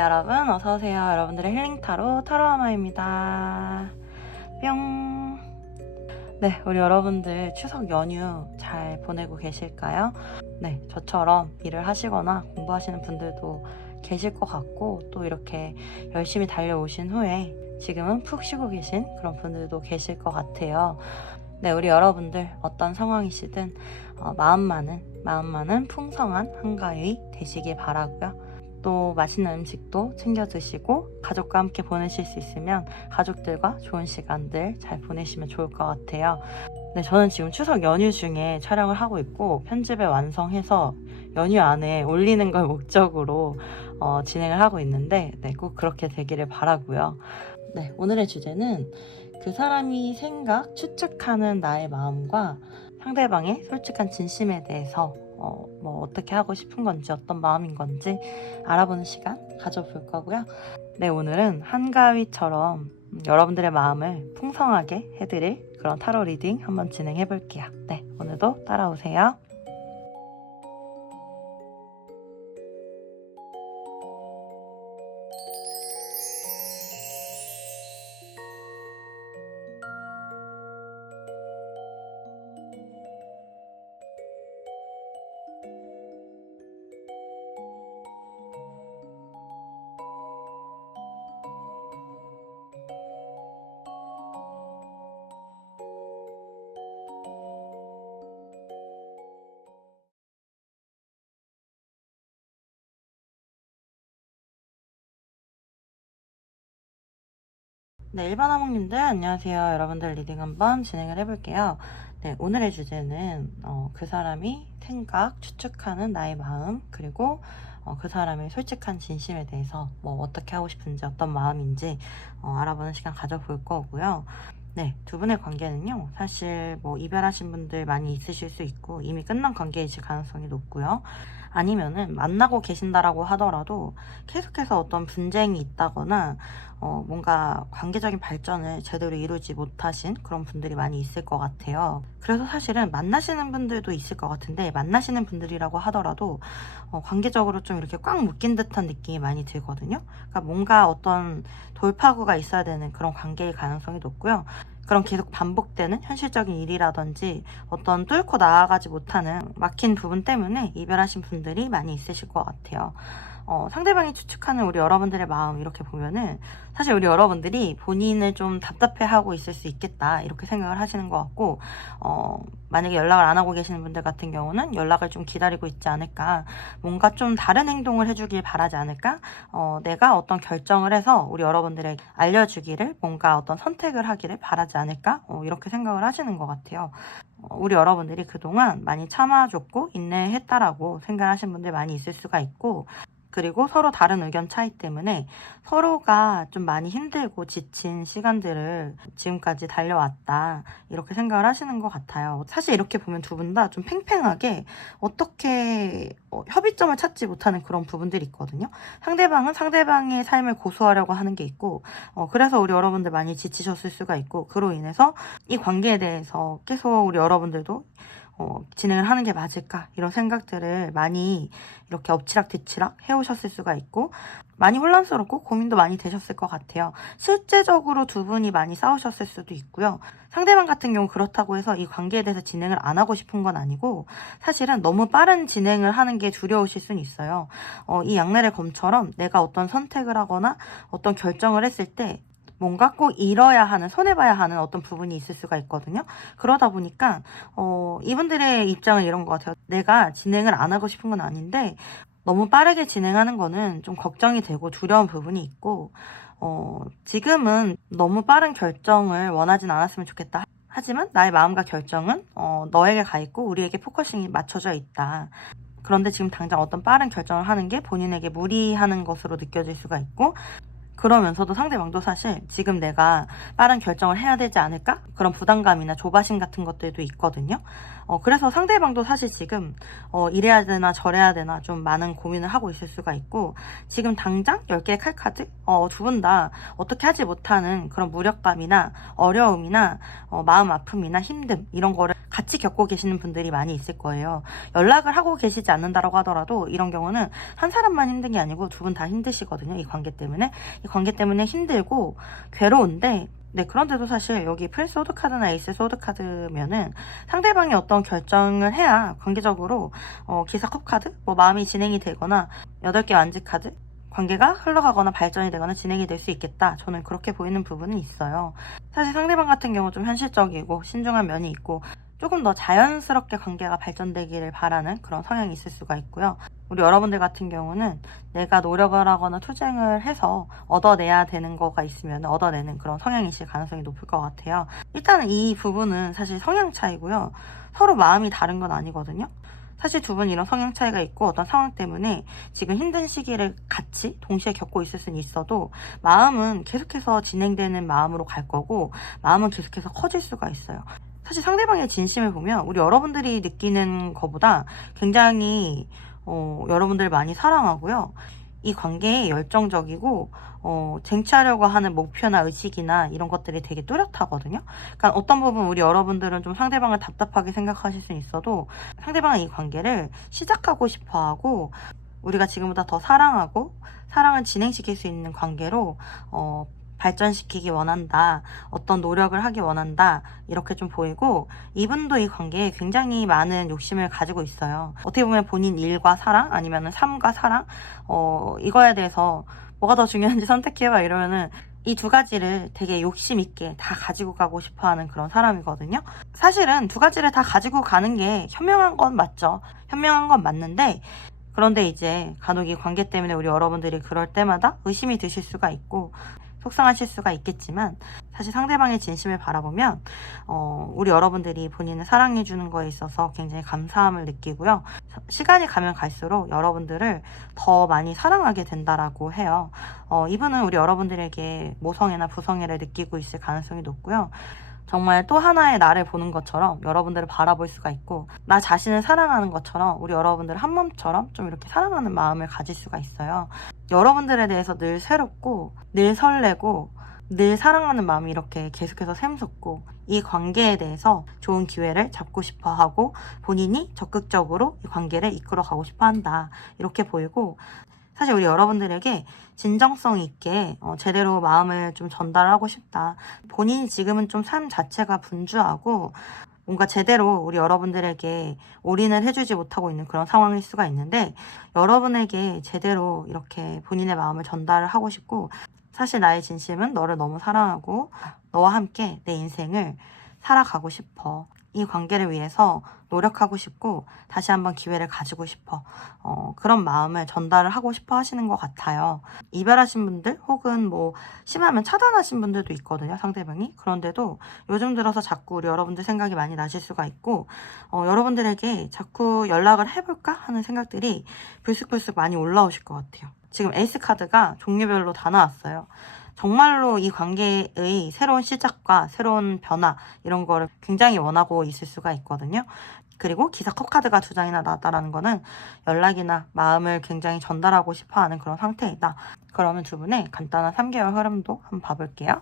여러분 어서오세요. 여러분들의 힐링 타로 타로아마입니다. 뿅. 네, 우리 여러분들 추석 연휴 잘 보내고 계실까요? 네, 저처럼 일을 하시거나 공부하시는 분들도 계실 것 같고, 또 이렇게 열심히 달려오신 후에 지금은 푹 쉬고 계신 그런 분들도 계실 것 같아요. 네, 우리 여러분들 어떤 상황이시든 마음만은 풍성한 한가위 되시길 바라고요. 또 맛있는 음식도 챙겨 드시고 가족과 함께 보내실 수 있으면 가족들과 좋은 시간들 잘 보내시면 좋을 것 같아요. 네, 저는 지금 추석 연휴 중에 촬영을 하고 있고 편집을 완성해서 연휴 안에 올리는 걸 목적으로 진행을 하고 있는데, 네, 꼭 그렇게 되기를 바라고요. 네, 오늘의 주제는 그 사람이 생각, 추측하는 나의 마음과 상대방의 솔직한 진심에 대해서 어떻게 하고 싶은 건지, 어떤 마음인 건지 알아보는 시간 가져볼 거고요. 네, 오늘은 한가위처럼 여러분들의 마음을 풍성하게 해드릴 그런 타로 리딩 한번 진행해 볼게요. 네, 오늘도 따라오세요. 네, 일반 화목님들 안녕하세요. 여러분들 리딩 한번 진행을 해볼게요. 네, 오늘의 주제는 그 사람이 생각, 추측하는 나의 마음, 그리고 그 사람의 솔직한 진심에 대해서 어떻게 하고 싶은지, 어떤 마음인지 알아보는 시간 가져볼 거고요. 네, 두 분의 관계는요, 사실 이별하신 분들 많이 있으실 수 있고 이미 끝난 관계이실 가능성이 높고요. 아니면은 만나고 계신다라고 하더라도 계속해서 어떤 분쟁이 있다거나 뭔가 관계적인 발전을 제대로 이루지 못하신 그런 분들이 많이 있을 것 같아요. 그래서 사실은 만나시는 분들도 있을 것 같은데, 만나시는 분들이라고 하더라도 관계적으로 좀 이렇게 꽉 묶인 듯한 느낌이 많이 들거든요. 그러니까 뭔가 어떤 돌파구가 있어야 되는 그런 관계일 가능성이 높고요. 그럼 계속 반복되는 현실적인 일이라든지 어떤 뚫고 나아가지 못하는 막힌 부분 때문에 이별하신 분들이 많이 있으실 것 같아요. 상대방이 추측하는 우리 여러분들의 마음 이렇게 보면은 사실 우리 여러분들이 본인을 좀 답답해하고 있을 수 있겠다 이렇게 생각을 하시는 것 같고, 만약에 연락을 안 하고 계시는 분들 같은 경우는 연락을 좀 기다리고 있지 않을까, 뭔가 좀 다른 행동을 해주길 바라지 않을까, 내가 어떤 결정을 해서 우리 여러분들에게 알려주기를, 뭔가 어떤 선택을 하기를 바라지 않을까, 이렇게 생각을 하시는 것 같아요. 우리 여러분들이 그동안 많이 참아줬고 인내했다라고 생각하시는 분들 많이 있을 수가 있고, 그리고 서로 다른 의견 차이 때문에 서로가 좀 많이 힘들고 지친 시간들을 지금까지 달려왔다 이렇게 생각을 하시는 것 같아요. 사실 이렇게 보면 두 분 다 좀 팽팽하게 어떻게 협의점을 찾지 못하는 그런 부분들이 있거든요. 상대방은 상대방의 삶을 고수하려고 하는 게 있고, 그래서 우리 여러분들 많이 지치셨을 수가 있고, 그로 인해서 이 관계에 대해서 계속 우리 여러분들도 진행을 하는 게 맞을까 이런 생각들을 많이 이렇게 엎치락 뒤치락 해오셨을 수가 있고, 많이 혼란스럽고 고민도 많이 되셨을 것 같아요. 실제적으로 두 분이 많이 싸우셨을 수도 있고요. 상대방 같은 경우 그렇다고 해서 이 관계에 대해서 진행을 안 하고 싶은 건 아니고, 사실은 너무 빠른 진행을 하는 게 두려우실 수는 있어요. 이 양날의 검처럼 내가 어떤 선택을 하거나 어떤 결정을 했을 때 뭔가 꼭 잃어야 하는, 손해봐야 하는 어떤 부분이 있을 수가 있거든요. 그러다 보니까 이분들의 입장은 이런 것 같아요. 내가 진행을 안 하고 싶은 건 아닌데 너무 빠르게 진행하는 거는 좀 걱정이 되고 두려운 부분이 있고, 지금은 너무 빠른 결정을 원하진 않았으면 좋겠다. 하지만 나의 마음과 결정은 너에게 가 있고 우리에게 포커싱이 맞춰져 있다. 그런데 지금 당장 어떤 빠른 결정을 하는 게 본인에게 무리하는 것으로 느껴질 수가 있고, 그러면서도 상대방도 사실 지금 내가 빠른 결정을 해야 되지 않을까? 그런 부담감이나 조바심 같은 것들도 있거든요. 그래서 상대방도 사실 지금 이래야 되나 저래야 되나 좀 많은 고민을 하고 있을 수가 있고, 지금 당장 10개의 칼카드 두 분 다 어떻게 하지 못하는 그런 무력감이나 어려움이나 마음 아픔이나 힘듦 이런 거를 같이 겪고 계시는 분들이 많이 있을 거예요. 연락을 하고 계시지 않는다라고 하더라도 이런 경우는 한 사람만 힘든 게 아니고 두 분 다 힘드시거든요. 이 관계 때문에 힘들고 괴로운데, 네, 그런데도 사실 여기 프린스 소드 카드나 에이스 소드 카드면은 상대방이 어떤 결정을 해야 관계적으로 기사 컵 카드, 뭐 마음이 진행이 되거나 8개 완지 카드, 관계가 흘러가거나 발전이 되거나 진행이 될 수 있겠다. 저는 그렇게 보이는 부분은 있어요. 사실 상대방 같은 경우 좀 현실적이고 신중한 면이 있고 조금 더 자연스럽게 관계가 발전되기를 바라는 그런 성향이 있을 수가 있고요. 우리 여러분들 같은 경우는 내가 노력을 하거나 투쟁을 해서 얻어내야 되는 거가 있으면 얻어내는 그런 성향이실 가능성이 높을 것 같아요. 일단은 이 부분은 사실 성향 차이고요. 서로 마음이 다른 건 아니거든요. 사실 두 분 이런 성향 차이가 있고 어떤 상황 때문에 지금 힘든 시기를 같이 동시에 겪고 있을 수는 있어도 마음은 계속해서 진행되는 마음으로 갈 거고, 마음은 계속해서 커질 수가 있어요. 사실 상대방의 진심을 보면 우리 여러분들이 느끼는 것보다 굉장히 여러분들 많이 사랑하고요. 이 관계에 열정적이고 쟁취하려고 하는 목표나 의식이나 이런 것들이 되게 뚜렷하거든요. 그러니까 어떤 부분 우리 여러분들은 좀 상대방을 답답하게 생각하실 수는 있어도 상대방은 이 관계를 시작하고 싶어하고, 우리가 지금보다 더 사랑하고 사랑을 진행시킬 수 있는 관계로 발전시키기 원한다, 어떤 노력을 하기 원한다, 이렇게 좀 보이고, 이분도 이 관계에 굉장히 많은 욕심을 가지고 있어요. 어떻게 보면 본인 일과 사랑 아니면 삶과 사랑 이거에 대해서 뭐가 더 중요한지 선택해봐 이러면은 이 두 가지를 되게 욕심 있게 다 가지고 가고 싶어 하는 그런 사람이거든요. 사실은 두 가지를 다 가지고 가는 게 현명한 건 맞죠. 현명한 건 맞는데, 그런데 이제 간혹 이 관계 때문에 우리 여러분들이 그럴 때마다 의심이 드실 수가 있고 속상하실 수가 있겠지만, 사실 상대방의 진심을 바라보면 우리 여러분들이 본인을 사랑해주는 거에 있어서 굉장히 감사함을 느끼고요. 시간이 가면 갈수록 여러분들을 더 많이 사랑하게 된다라고 해요. 이분은 우리 여러분들에게 모성애나 부성애를 느끼고 있을 가능성이 높고요. 정말 또 하나의 나를 보는 것처럼 여러분들을 바라볼 수가 있고, 나 자신을 사랑하는 것처럼 우리 여러분들을 한 몸처럼 좀 이렇게 사랑하는 마음을 가질 수가 있어요. 여러분들에 대해서 늘 새롭고 늘 설레고 늘 사랑하는 마음이 이렇게 계속해서 샘솟고, 이 관계에 대해서 좋은 기회를 잡고 싶어 하고 본인이 적극적으로 이 관계를 이끌어 가고 싶어 한다, 이렇게 보이고, 사실 우리 여러분들에게 진정성 있게 제대로 마음을 좀 전달하고 싶다. 본인이 지금은 좀 삶 자체가 분주하고 뭔가 제대로 우리 여러분들에게 올인을 해주지 못하고 있는 그런 상황일 수가 있는데, 여러분에게 제대로 이렇게 본인의 마음을 전달을 하고 싶고, 사실 나의 진심은 너를 너무 사랑하고 너와 함께 내 인생을 살아가고 싶어. 이 관계를 위해서 노력하고 싶고 다시 한번 기회를 가지고 싶어. 그런 마음을 전달을 하고 싶어 하시는 것 같아요. 이별하신 분들 혹은 뭐 심하면 차단하신 분들도 있거든요, 상대방이. 그런데도 요즘 들어서 자꾸 우리 여러분들 생각이 많이 나실 수가 있고, 여러분들에게 자꾸 연락을 해볼까 하는 생각들이 불쑥불쑥 많이 올라오실 것 같아요. 지금 에이스 카드가 종류별로 다 나왔어요. 정말로 이 관계의 새로운 시작과 새로운 변화 이런 거를 굉장히 원하고 있을 수가 있거든요. 그리고 기사 컵 카드가 2장이나 나왔다라는 거는 연락이나 마음을 굉장히 전달하고 싶어 하는 그런 상태이다. 그러면 두 분의 간단한 3개월 흐름도 한번 봐볼게요.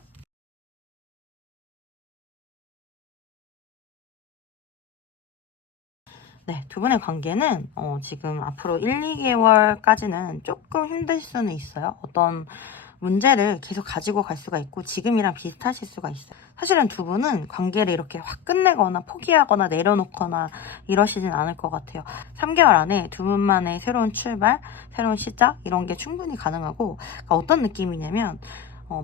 네, 두 분의 관계는 지금 앞으로 1, 2개월까지는 조금 힘들 수는 있어요. 어떤 문제를 계속 가지고 갈 수가 있고 지금이랑 비슷하실 수가 있어요. 사실은 두 분은 관계를 이렇게 확 끝내거나 포기하거나 내려놓거나 이러시진 않을 것 같아요. 3개월 안에 두 분만의 새로운 출발, 새로운 시작 이런 게 충분히 가능하고, 그러니까 어떤 느낌이냐면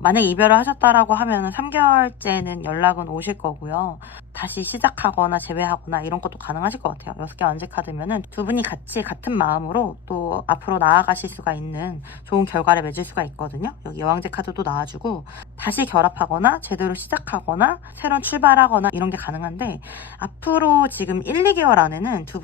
만약에 이별을 하셨다라고 하면 3개월째는 연락은 오실 거고요. 다시 시작하거나 재회하거나 이런 것도 가능하실 것 같아요. 6개 완제 카드면은 두 분이 같이 같은 마음으로 또 앞으로 나아가실 수가 있는 좋은 결과를 맺을 수가 있거든요. 여기 여왕제 카드도 나와주고 다시 결합하거나 제대로 시작하거나 새로운 출발하거나 이런 게 가능한데, 앞으로 지금 1, 2개월 안에는 두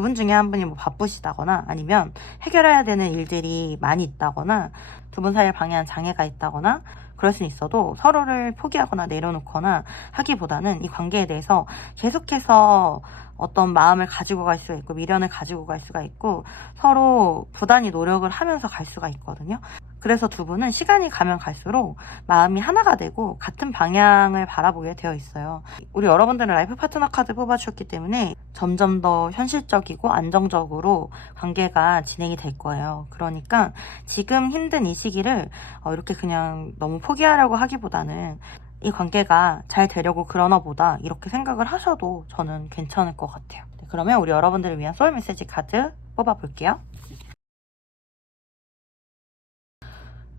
분 중에 한 분이 뭐 바쁘시다거나 아니면 해결해야 되는 일들이 많이 있다거나 두 분 사이에 방해한 장애가 있다거나 그럴 수는 있어도 서로를 포기하거나 내려놓거나 하기보다는 이 관계에 대해서 계속해서 어떤 마음을 가지고 갈 수가 있고 미련을 가지고 갈 수가 있고 서로 부단히 노력을 하면서 갈 수가 있거든요. 그래서 두 분은 시간이 가면 갈수록 마음이 하나가 되고 같은 방향을 바라보게 되어 있어요. 우리 여러분들은 라이프 파트너 카드 뽑아주셨기 때문에 점점 더 현실적이고 안정적으로 관계가 진행이 될 거예요. 그러니까 지금 힘든 이 시기를 이렇게 그냥 너무 포기하려고 하기보다는 이 관계가 잘 되려고 그러나 보다 이렇게 생각을 하셔도 저는 괜찮을 것 같아요. 네, 그러면 우리 여러분들을 위한 소울 메시지 카드 뽑아볼게요.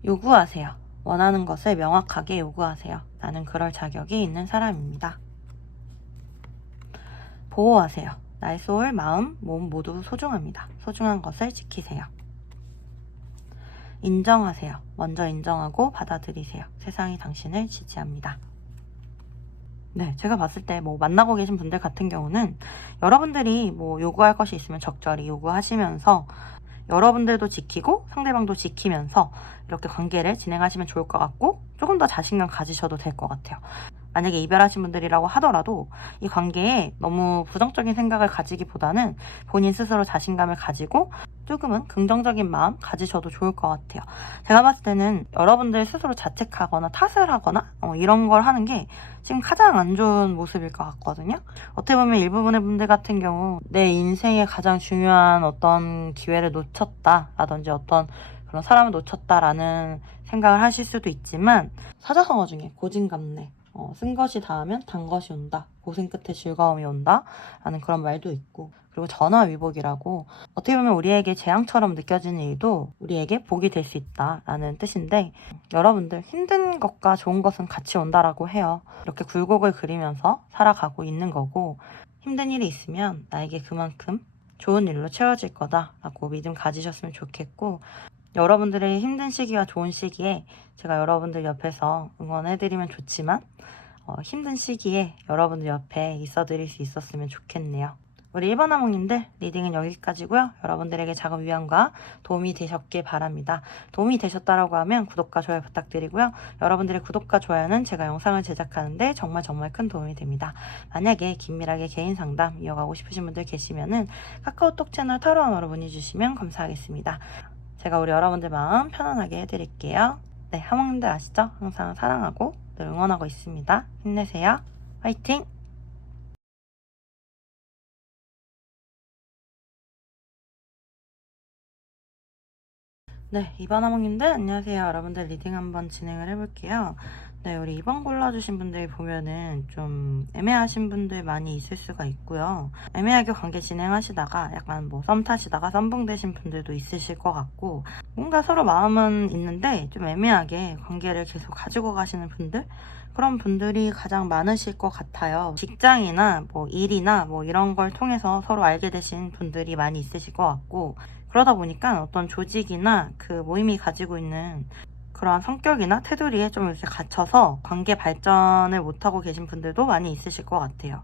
요구하세요. 원하는 것을 명확하게 요구하세요. 나는 그럴 자격이 있는 사람입니다. 보호하세요. 나의 소울, 마음, 몸 모두 소중합니다. 소중한 것을 지키세요. 인정하세요. 먼저 인정하고 받아들이세요. 세상이 당신을 지지합니다. 네, 제가 봤을 때 뭐 만나고 계신 분들 같은 경우는 여러분들이 뭐 요구할 것이 있으면 적절히 요구하시면서 여러분들도 지키고 상대방도 지키면서 이렇게 관계를 진행하시면 좋을 것 같고 조금 더 자신감 가지셔도 될 것 같아요. 만약에 이별하신 분들이라고 하더라도 이 관계에 너무 부정적인 생각을 가지기보다는 본인 스스로 자신감을 가지고 조금은 긍정적인 마음 가지셔도 좋을 것 같아요. 제가 봤을 때는 여러분들 스스로 자책하거나 탓을 하거나 이런 걸 하는 게 지금 가장 안 좋은 모습일 것 같거든요. 어떻게 보면 일부분의 분들 같은 경우 내 인생의 가장 중요한 어떤 기회를 놓쳤다라든지 어떤 그런 사람을 놓쳤다라는 생각을 하실 수도 있지만 사자성어 중에 고진감래 쓴 것이 닿으면 단 것이 온다. 고생 끝에 즐거움이 온다. 라는 그런 말도 있고 그리고 전화위복이라고 어떻게 보면 우리에게 재앙처럼 느껴지는 일도 우리에게 복이 될 수 있다 라는 뜻인데 여러분들 힘든 것과 좋은 것은 같이 온다라고 해요. 이렇게 굴곡을 그리면서 살아가고 있는 거고 힘든 일이 있으면 나에게 그만큼 좋은 일로 채워질 거다 라고 믿음 가지셨으면 좋겠고 여러분들의 힘든 시기와 좋은 시기에 제가 여러분들 옆에서 응원해드리면 좋지만 힘든 시기에 여러분들 옆에 있어드릴 수 있었으면 좋겠네요. 우리 1번 하몽님들 리딩은 여기까지고요. 여러분들에게 작은 위안과 도움이 되셨길 바랍니다. 도움이 되셨다라고 하면 구독과 좋아요 부탁드리고요. 여러분들의 구독과 좋아요는 제가 영상을 제작하는데 정말 큰 도움이 됩니다. 만약에 긴밀하게 개인 상담 이어가고 싶으신 분들 계시면은 카카오톡 채널 타로아마로 문의 주시면 감사하겠습니다. 제가 우리 여러분들 마음 편안하게 해드릴게요. 네, 하몽님들 아시죠? 항상 사랑하고 늘 응원하고 있습니다. 힘내세요. 화이팅! 네, 2번 하몽님들 안녕하세요. 여러분들 리딩 한번 진행을 해볼게요. 네, 우리 2번 골라주신 분들 보면은 좀 애매하신 분들 많이 있을 수가 있고요. 애매하게 관계 진행하시다가 약간 뭐 썸 타시다가 썸붕되신 분들도 있으실 것 같고 뭔가 서로 마음은 있는데 좀 애매하게 관계를 계속 가지고 가시는 분들? 그런 분들이 가장 많으실 것 같아요. 직장이나 뭐 일이나 뭐 이런 걸 통해서 서로 알게 되신 분들이 많이 있으실 것 같고 그러다 보니까 어떤 조직이나 그 모임이 가지고 있는 그러한 성격이나 테두리에 좀 이렇게 갇혀서 관계 발전을 못하고 계신 분들도 많이 있으실 것 같아요.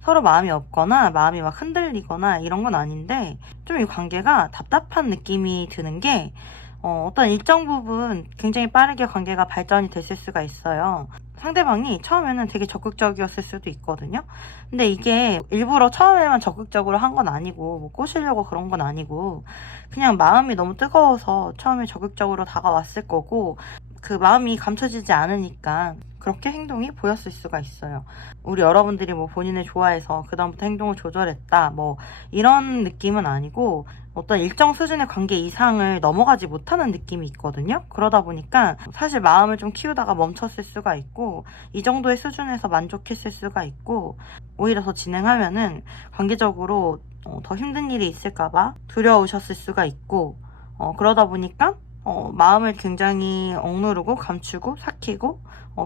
서로 마음이 없거나 마음이 막 흔들리거나 이런 건 아닌데 좀 이 관계가 답답한 느낌이 드는 게 어떤 일정 부분 굉장히 빠르게 관계가 발전이 됐을 수가 있어요. 상대방이 처음에는 되게 적극적이었을 수도 있거든요. 근데 이게 일부러 처음에만 적극적으로 한 건 아니고 뭐 꼬시려고 그런 건 아니고 그냥 마음이 너무 뜨거워서 처음에 적극적으로 다가왔을 거고 그 마음이 감춰지지 않으니까 그렇게 행동이 보였을 수가 있어요. 우리 여러분들이 뭐 본인을 좋아해서 그다음부터 행동을 조절했다 뭐 이런 느낌은 아니고 어떤 일정 수준의 관계 이상을 넘어가지 못하는 느낌이 있거든요. 그러다 보니까 사실 마음을 좀 키우다가 멈췄을 수가 있고 이 정도의 수준에서 만족했을 수가 있고 오히려 더 진행하면은 관계적으로 더 힘든 일이 있을까봐 두려우셨을 수가 있고 그러다 보니까 마음을 굉장히 억누르고 감추고 삭히고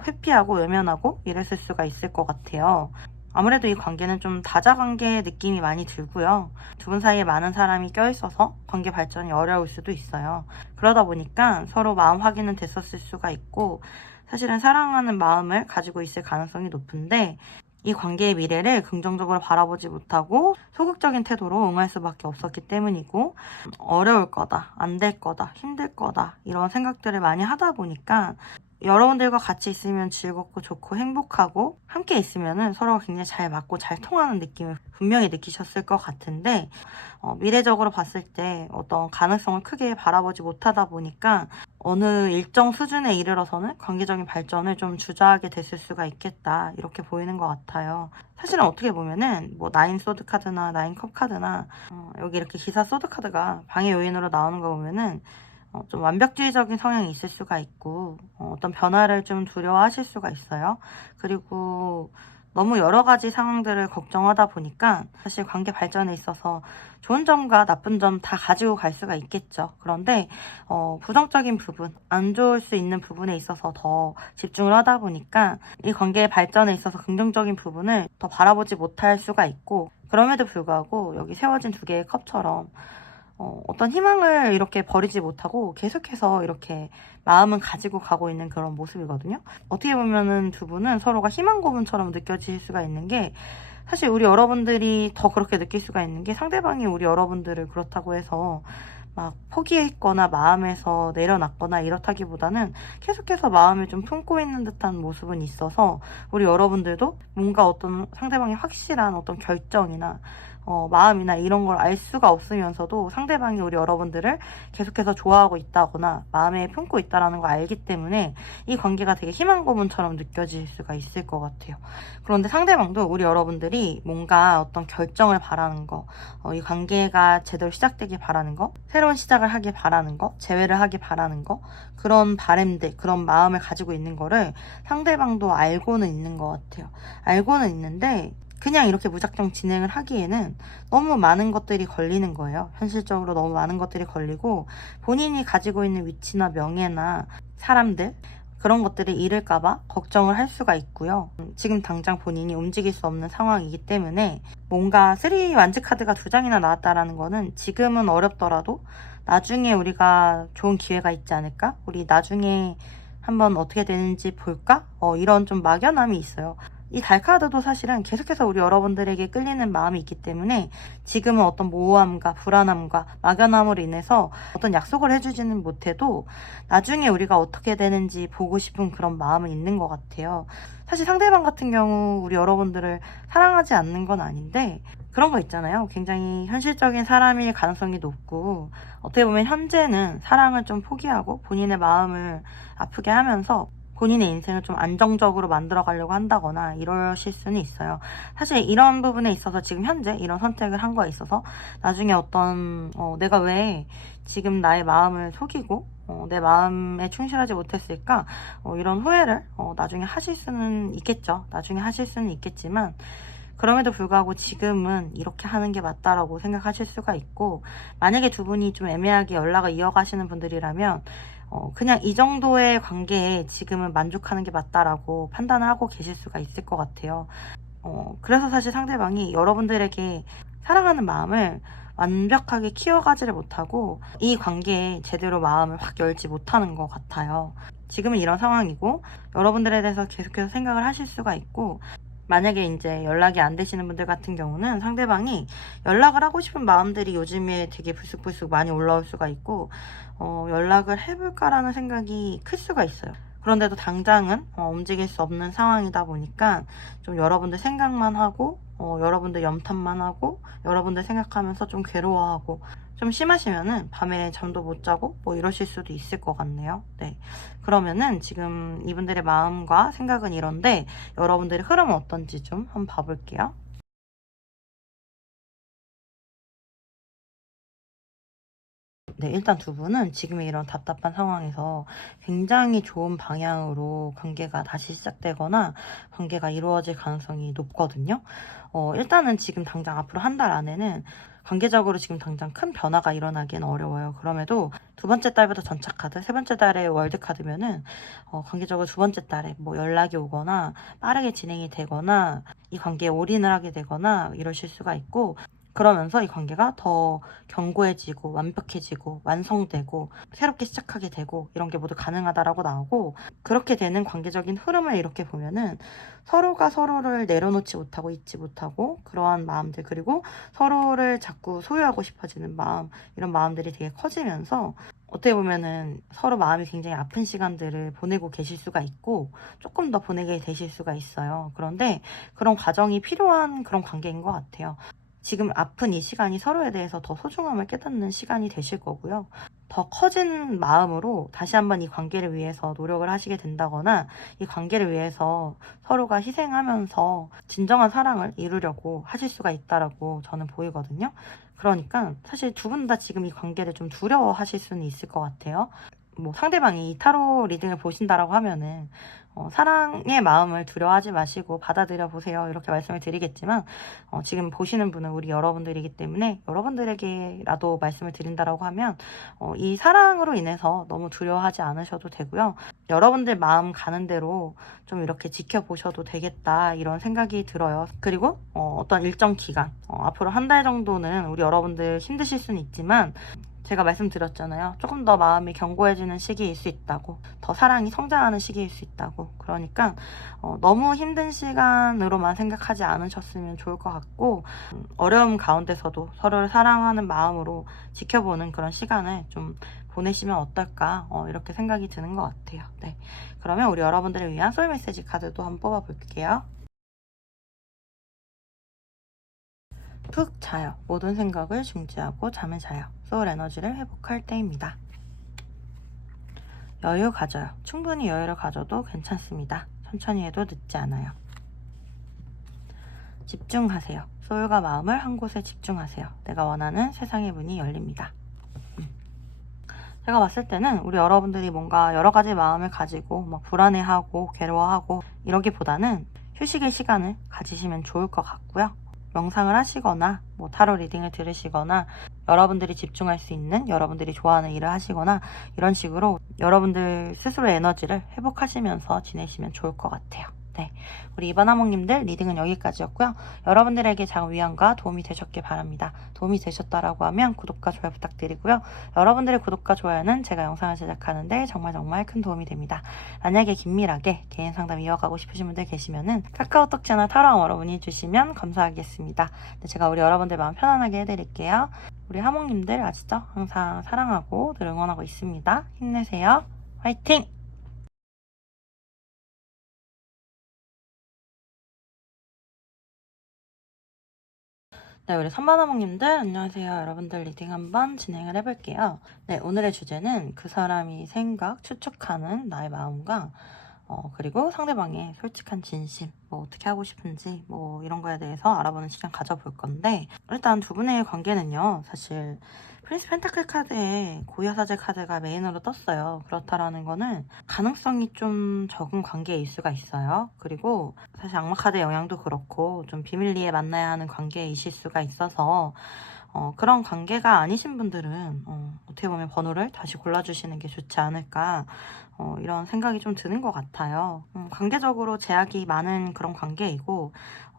회피하고 외면하고 이랬을 수가 있을 것 같아요. 아무래도 이 관계는 좀 다자관계 느낌이 많이 들고요. 두 분 사이에 많은 사람이 껴있어서 관계 발전이 어려울 수도 있어요. 그러다 보니까 서로 마음 확인은 됐었을 수가 있고 사실은 사랑하는 마음을 가지고 있을 가능성이 높은데 이 관계의 미래를 긍정적으로 바라보지 못하고 소극적인 태도로 응할 수밖에 없었기 때문이고 어려울 거다, 안 될 거다, 힘들 거다 이런 생각들을 많이 하다 보니까 여러분들과 같이 있으면 즐겁고 좋고 행복하고 함께 있으면은 서로가 굉장히 잘 맞고 잘 통하는 느낌을 분명히 느끼셨을 것 같은데 미래적으로 봤을 때 어떤 가능성을 크게 바라보지 못하다 보니까 어느 일정 수준에 이르러서는 관계적인 발전을 좀 주저하게 됐을 수가 있겠다 이렇게 보이는 것 같아요. 사실은 어떻게 보면은 뭐 나인 소드 카드나 나인 컵 카드나 여기 이렇게 기사 소드 카드가 방해 요인으로 나오는 거 보면은 좀 완벽주의적인 성향이 있을 수가 있고 어떤 변화를 좀 두려워하실 수가 있어요. 그리고 너무 여러 가지 상황들을 걱정하다 보니까 사실 관계 발전에 있어서 좋은 점과 나쁜 점 다 가지고 갈 수가 있겠죠. 그런데 부정적인 부분, 안 좋을 수 있는 부분에 있어서 더 집중을 하다 보니까 이 관계의 발전에 있어서 긍정적인 부분을 더 바라보지 못할 수가 있고, 그럼에도 불구하고 여기 세워진 두 개의 컵처럼 어떤 희망을 이렇게 버리지 못하고 계속해서 이렇게 마음은 가지고 가고 있는 그런 모습이거든요. 어떻게 보면은 두 분은 서로가 희망 고문처럼 느껴질 수가 있는 게, 사실 우리 여러분들이 더 그렇게 느낄 수가 있는 게, 상대방이 우리 여러분들을 그렇다고 해서 막 포기했거나 마음에서 내려놨거나 이렇다기보다는 계속해서 마음을 좀 품고 있는 듯한 모습은 있어서, 우리 여러분들도 뭔가 어떤 상대방의 확실한 어떤 결정이나 마음이나 이런 걸 알 수가 없으면서도 상대방이 우리 여러분들을 계속해서 좋아하고 있다거나 마음에 품고 있다라는 걸 알기 때문에 이 관계가 되게 희망 고문처럼 느껴질 수가 있을 것 같아요. 그런데 상대방도 우리 여러분들이 뭔가 어떤 결정을 바라는 거, 이 관계가 제대로 시작되길 바라는 거, 새로운 시작을 하길 바라는 거, 재회를 하길 바라는 거, 그런 바램들, 그런 마음을 가지고 있는 거를 상대방도 알고는 있는 것 같아요. 알고는 있는데 그냥 이렇게 무작정 진행을 하기에는 너무 많은 것들이 걸리는 거예요. 현실적으로 너무 많은 것들이 걸리고, 본인이 가지고 있는 위치나 명예나 사람들, 그런 것들을 잃을까봐 걱정을 할 수가 있고요. 지금 당장 본인이 움직일 수 없는 상황이기 때문에 뭔가 3 완즈 카드가 2장이나 나왔다라는 거는 지금은 어렵더라도 나중에 우리가 좋은 기회가 있지 않을까? 우리 나중에 한번 어떻게 되는지 볼까? 이런 좀 막연함이 있어요. 이 달카드도 사실은 계속해서 우리 여러분들에게 끌리는 마음이 있기 때문에 지금은 어떤 모호함과 불안함과 막연함으로 인해서 어떤 약속을 해주지는 못해도 나중에 우리가 어떻게 되는지 보고 싶은 그런 마음은 있는 것 같아요. 사실 상대방 같은 경우 우리 여러분들을 사랑하지 않는 건 아닌데, 그런 거 있잖아요. 굉장히 현실적인 사람일 가능성이 높고, 어떻게 보면 현재는 사랑을 좀 포기하고 본인의 마음을 아프게 하면서 본인의 인생을 좀 안정적으로 만들어 가려고 한다거나 이러실 수는 있어요. 사실 이런 부분에 있어서 지금 현재 이런 선택을 한 거에 있어서 나중에 어떤 내가 왜 지금 나의 마음을 속이고 내 마음에 충실하지 못했을까, 이런 후회를 나중에 하실 수는 있겠죠. 나중에 하실 수는 있겠지만, 그럼에도 불구하고 지금은 이렇게 하는 게 맞다라고 생각하실 수가 있고, 만약에 두 분이 좀 애매하게 연락을 이어가시는 분들이라면 그냥 이 정도의 관계에 지금은 만족하는 게 맞다라고 판단을 하고 계실 수가 있을 것 같아요. 그래서 사실 상대방이 여러분들에게 사랑하는 마음을 완벽하게 키워가지를 못하고 이 관계에 제대로 마음을 확 열지 못하는 것 같아요. 지금은 이런 상황이고, 여러분들에 대해서 계속해서 생각을 하실 수가 있고, 만약에 이제 연락이 안 되시는 분들 같은 경우는 상대방이 연락을 하고 싶은 마음들이 요즘에 되게 불쑥불쑥 많이 올라올 수가 있고, 연락을 해볼까라는 생각이 클 수가 있어요. 그런데도 당장은 움직일 수 없는 상황이다 보니까 좀 여러분들 생각만 하고, 여러분들 염탐만 하고, 여러분들 생각하면서 좀 괴로워하고, 좀 심하시면은 밤에 잠도 못 자고 뭐 이러실 수도 있을 것 같네요. 네. 그러면은 지금 이분들의 마음과 생각은 이런데, 여러분들의 흐름은 어떤지 좀 한번 봐볼게요. 네, 일단 두 분은 지금의 이런 답답한 상황에서 굉장히 좋은 방향으로 관계가 다시 시작되거나 관계가 이루어질 가능성이 높거든요. 일단은 지금 당장 앞으로 한 달 안에는 관계적으로 지금 당장 큰 변화가 일어나기는 어려워요. 그럼에도 두 번째 달부터 전차카드, 세 번째 달에 월드카드면은 관계적으로 두 번째 달에 뭐 연락이 오거나 빠르게 진행이 되거나 이 관계에 올인을 하게 되거나 이러실 수가 있고, 그러면서 이 관계가 더 견고해지고 완벽해지고 완성되고 새롭게 시작하게 되고 이런 게 모두 가능하다라고 나오고, 그렇게 되는 관계적인 흐름을 이렇게 보면은 서로가 서로를 내려놓지 못하고 잊지 못하고 그러한 마음들, 그리고 서로를 자꾸 소유하고 싶어지는 마음, 이런 마음들이 되게 커지면서 어떻게 보면은 서로 마음이 굉장히 아픈 시간들을 보내고 계실 수가 있고 조금 더 보내게 되실 수가 있어요. 그런데 그런 과정이 필요한 그런 관계인 것 같아요. 지금 아픈 이 시간이 서로에 대해서 더 소중함을 깨닫는 시간이 되실 거고요. 더 커진 마음으로 다시 한번 이 관계를 위해서 노력을 하시게 된다거나, 이 관계를 위해서 서로가 희생하면서 진정한 사랑을 이루려고 하실 수가 있다라고 저는 보이거든요. 그러니까 사실 두 분 다 지금 이 관계를 좀 두려워하실 수는 있을 것 같아요. 뭐 상대방이 이 타로 리딩을 보신다라고 하면은 사랑의 마음을 두려워하지 마시고 받아들여 보세요, 이렇게 말씀을 드리겠지만, 지금 보시는 분은 우리 여러분들이기 때문에 여러분들에게라도 말씀을 드린다라고 하면 이 사랑으로 인해서 너무 두려워하지 않으셔도 되고요. 여러분들 마음 가는 대로 좀 이렇게 지켜보셔도 되겠다, 이런 생각이 들어요. 그리고 어떤 일정 기간, 앞으로 한 달 정도는 우리 여러분들 힘드실 수는 있지만, 제가 말씀드렸잖아요. 조금 더 마음이 견고해지는 시기일 수 있다고, 더 사랑이 성장하는 시기일 수 있다고. 그러니까 너무 힘든 시간으로만 생각하지 않으셨으면 좋을 것 같고, 어려움 가운데서도 서로를 사랑하는 마음으로 지켜보는 그런 시간을 좀 보내시면 어떨까, 이렇게 생각이 드는 것 같아요. 네, 그러면 우리 여러분들을 위한 소울 메시지 카드도 한번 뽑아볼게요. 푹 자요. 모든 생각을 중지하고 잠을 자요. 소울 에너지를 회복할 때입니다. 여유 가져요. 충분히 여유를 가져도 괜찮습니다. 천천히 해도 늦지 않아요. 집중하세요. 소울과 마음을 한 곳에 집중하세요. 내가 원하는 세상의 문이 열립니다. 제가 봤을 때는 우리 여러분들이 뭔가 여러 가지 마음을 가지고 막 불안해하고 괴로워하고 이러기보다는 휴식의 시간을 가지시면 좋을 것 같고요. 명상을 하시거나 뭐 타로 리딩을 들으시거나 여러분들이 집중할 수 있는, 여러분들이 좋아하는 일을 하시거나, 이런 식으로 여러분들 스스로의 에너지를 회복하시면서 지내시면 좋을 것 같아요. 네, 우리 이번 화목님들 리딩은 여기까지였고요. 여러분들에게 작은 위안과 도움이 되셨길 바랍니다. 도움이 되셨다라고 하면 구독과 좋아요 부탁드리고요. 여러분들의 구독과 좋아요는 제가 영상을 제작하는데 정말 큰 도움이 됩니다. 만약에 긴밀하게 개인 상담 이어가고 싶으신 분들 계시면은 카카오톡 채널 타로왕으로 문의 주시면 감사하겠습니다. 네, 제가 우리 여러분들 마음 편안하게 해드릴게요. 우리 하목님들 아시죠? 항상 사랑하고 늘 응원하고 있습니다. 힘내세요. 화이팅! 네, 우리 선반어목님들 안녕하세요. 여러분들 리딩 한번 진행을 해볼게요. 네, 오늘의 주제는 그 사람이 생각, 추측하는 나의 마음과 그리고 상대방의 솔직한 진심, 뭐 어떻게 하고 싶은지 뭐 이런 거에 대해서 알아보는 시간 가져볼 건데, 일단 두 분의 관계는요, 사실 프린스 펜타클 카드에 고유사제 카드가 메인으로 떴어요. 그렇다라는 거는 가능성이 좀 적은 관계일 수가 있어요. 그리고 사실 악마 카드 영향도 그렇고 좀 비밀리에 만나야 하는 관계이실 수가 있어서 그런 관계가 아니신 분들은 어떻게 보면 번호를 다시 골라주시는 게 좋지 않을까, 이런 생각이 좀 드는 것 같아요. 관계적으로 제약이 많은 그런 관계이고,